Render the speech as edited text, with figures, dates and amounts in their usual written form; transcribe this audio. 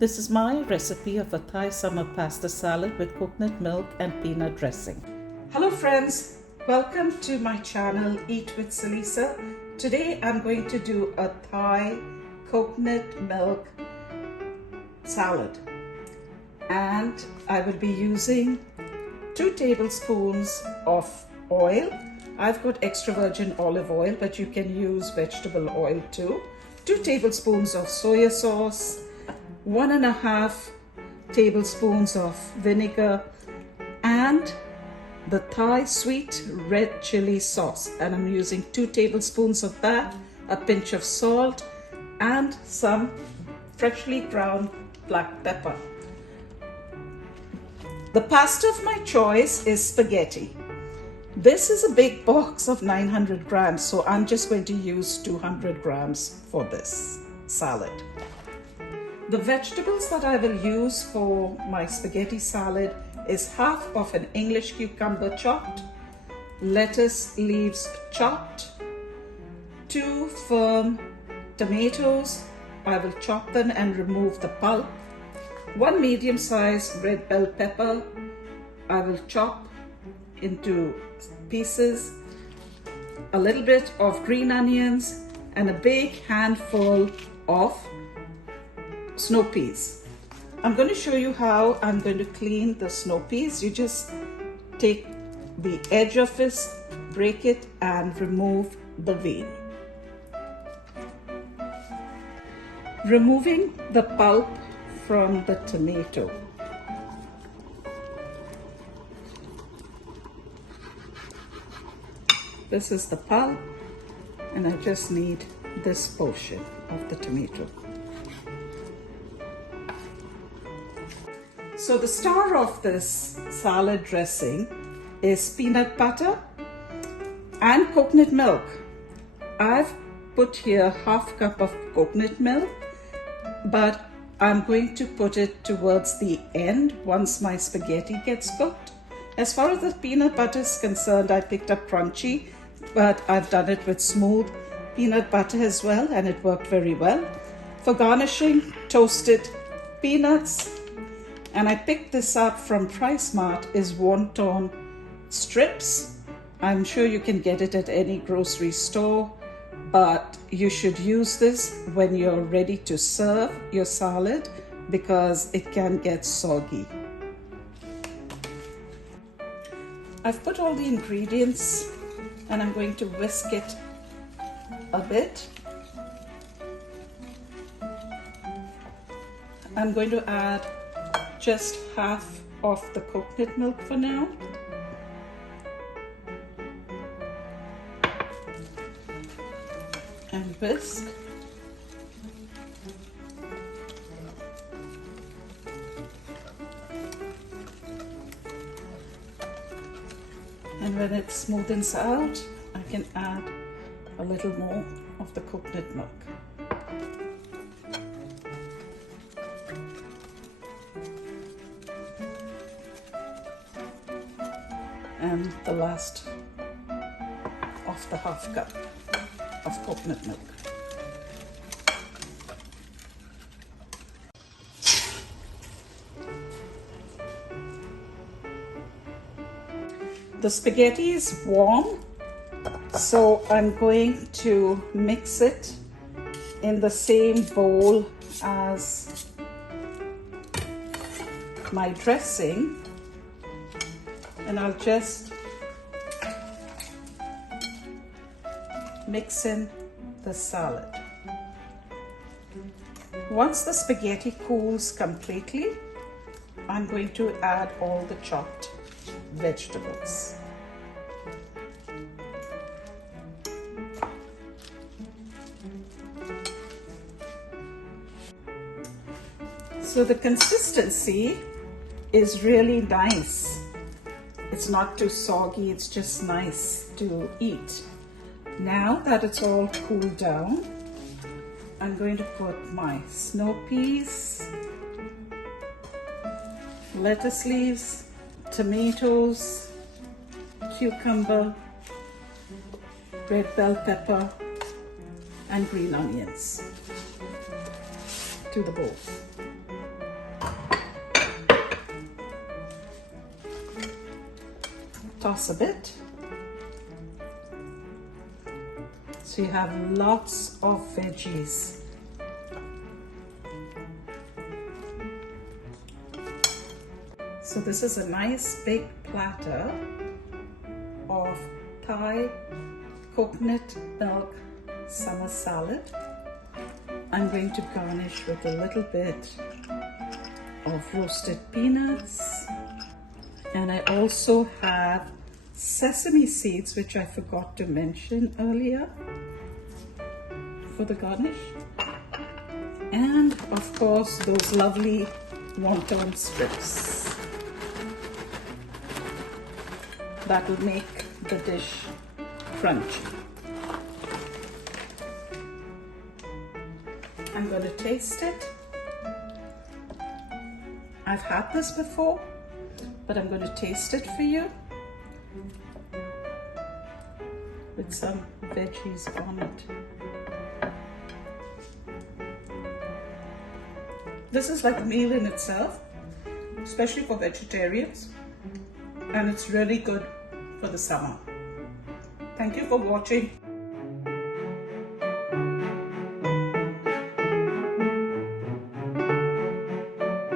This is my recipe of a Thai summer pasta salad with coconut milk and peanut dressing. Hello friends, welcome to my channel Eat with Celisa. Today I'm going to do a Thai coconut milk salad and I will be using 2 tablespoons of oil. I've got extra virgin olive oil, but you can use vegetable oil too. 2 tablespoons of soya sauce, 1.5 tablespoons of vinegar, and the Thai sweet red chili sauce, and I'm using 2 tablespoons of that, a pinch of salt, and some freshly ground black pepper. The pasta of my choice is spaghetti. This is a big box of 900 grams, so I'm just going to use 200 grams for this salad. The vegetables that I will use for my spaghetti salad is half of an English cucumber chopped, lettuce leaves chopped, 2 firm tomatoes. I will chop them and remove the pulp. 1 medium-sized red bell pepper. I will chop into pieces. A little bit of green onions and a big handful of snow peas. I'm going to show you how I'm going to clean the snow peas. You just take the edge of it, break it, and remove the vein. Removing the pulp from the tomato. This is the pulp, and I just need this portion of the tomato. So the star of this salad dressing is peanut butter and coconut milk. I've put here half cup of coconut milk, but I'm going to put it towards the end once my spaghetti gets cooked. As far as the peanut butter is concerned, I picked up crunchy, but I've done it with smooth peanut butter as well, and it worked very well. For garnishing, toasted peanuts. And I picked this up from Price Mart, is wonton strips. I'm sure you can get it at any grocery store, but you should use this when you're ready to serve your salad because it can get soggy. I've put all the ingredients and I'm going to whisk it a bit. I'm going to add just half of the coconut milk for now. And whisk. And when it smoothens out, I can add a little more of the coconut milk. And the last of the half cup of coconut milk. The spaghetti is warm, so I'm going to mix it in the same bowl as my dressing. And I'll just mix in the salad. Once the spaghetti cools completely, I'm going to add all the chopped vegetables. So the consistency is really nice. It's not too soggy, it's just nice to eat. Now that it's all cooled down, I'm going to put my snow peas, lettuce leaves, tomatoes, cucumber, red bell pepper, and green onions to the bowl. Toss a bit. So you have lots of veggies. So this is a nice big platter of Thai coconut milk summer salad. I'm going to garnish with a little bit of roasted peanuts, and I also have sesame seeds, which I forgot to mention earlier, for the garnish, and of course those lovely wonton strips that will make the dish crunchy. I'm going to taste it. I've had this before, but I'm going to taste it for you with some veggies on it. This is like a meal in itself, especially for vegetarians, and it's really good for the summer. Thank you for watching.